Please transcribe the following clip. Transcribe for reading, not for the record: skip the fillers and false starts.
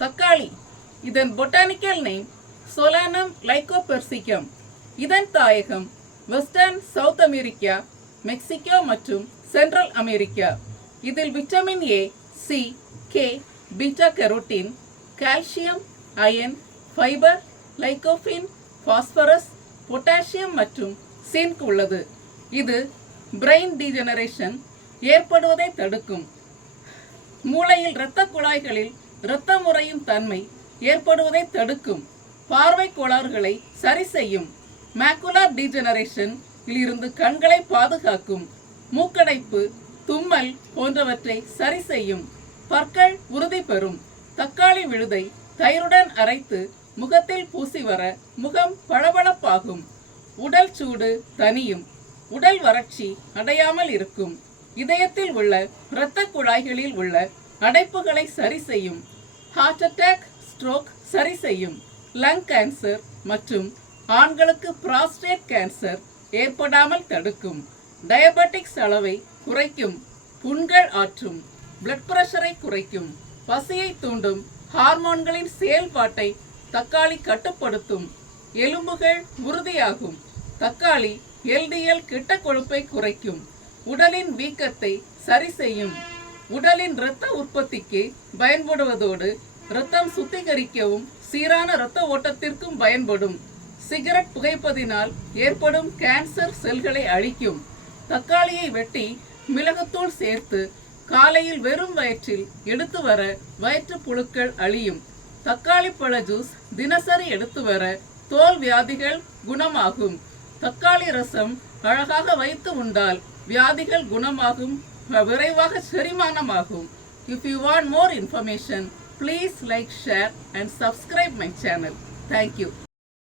தக்காளி. இதன் botanical name Solanum lycopersicum. இதன் தாயகம் வெஸ்டர்ன் சவுத் அமெரிக்கா, மெக்சிகோ மற்றும் சென்ட்ரல் அமெரிக்கா. இதில் vitamin A, C, K, beta carotene, calcium, iron, fibre, lycopene, phosphorus, potassium மற்றும் zinc உள்ளது. இது பிரெயின் டீஜெனரேஷன் ஏற்படுவதை தடுக்கும். மூளையில் இரத்த குழாய்களில் இரத்தம் உறையும் தன்மை ஏற்படுவதை தடுக்கும். பார்வை கோளாறுகளை சரி செய்யும். மேக்குலர் டீஜெனரேஷன் இருந்து கண்களை பாதுகாக்கும். மூக்கடைப்பு, தும்மல் போன்றவற்றை சரி செய்யும். பற்கள் உறுதி பெறும். தக்காளி விழுதை தயிருடன் அரைத்து முகத்தில் பூசி வர முகம் பளபளப்பாகும். உடல் சூடு தணியும். உடல் வறட்சி அடையாமல் இருக்கும். இதயத்தில் உள்ள இரத்த குழாய்களில் உள்ள அடைப்புகளை சரி செய்யும். ஹார்ட் அட்டாக், ஸ்ட்ரோக் சரி செய்யும். லங் கேன்சர் மற்றும் ஆண்களுக்கு புராஸ்டேட் கேன்சர் ஏற்படாமல் தடுக்கும். டயபெட்டிக்ஸ் அளவை குறைக்கும். புண்கள் ஆற்றும். பிளட் பிரஷரை குறைக்கும். பசியை தூண்டும். ஹார்மோன்களின் செயல்பாட்டை தக்காளி கட்டுப்படுத்தும். எலும்புகள் உறுதியாகும். தக்காளி எல்டிஎல் கெட்ட கொழுப்பை குறைக்கும். உடலின் வீக்கத்தை சரி செய்யும். உடலின் இரத்த உற்பத்திக்கு பயன்படுவதோடு இரத்தம் சுத்திகரிக்கவும் சீரான இரத்த ஓட்டத்திற்கும் பயன்படும். சிகரெட் புகைப்பதினால் ஏற்படும் கேன்சர் செல்களை அழிக்கும். தக்காளியை வெட்டி மிளகுத்தூள் சேர்த்து காலையில் வெறும் வயிற்றில் எடுத்து வர வயிற்று புழுக்கள் அழியும். தக்காளி பழ ஜூஸ் தினசரி எடுத்து வர தோல் வியாதிகள் குணமாகும். தக்காளி ரசம் அழகாக வைத்து உண்டால் வியாதிகள் குணமாகும். விரைவாக செரிமானமாகும். If you want more information, please like, share and subscribe my channel. Thank you.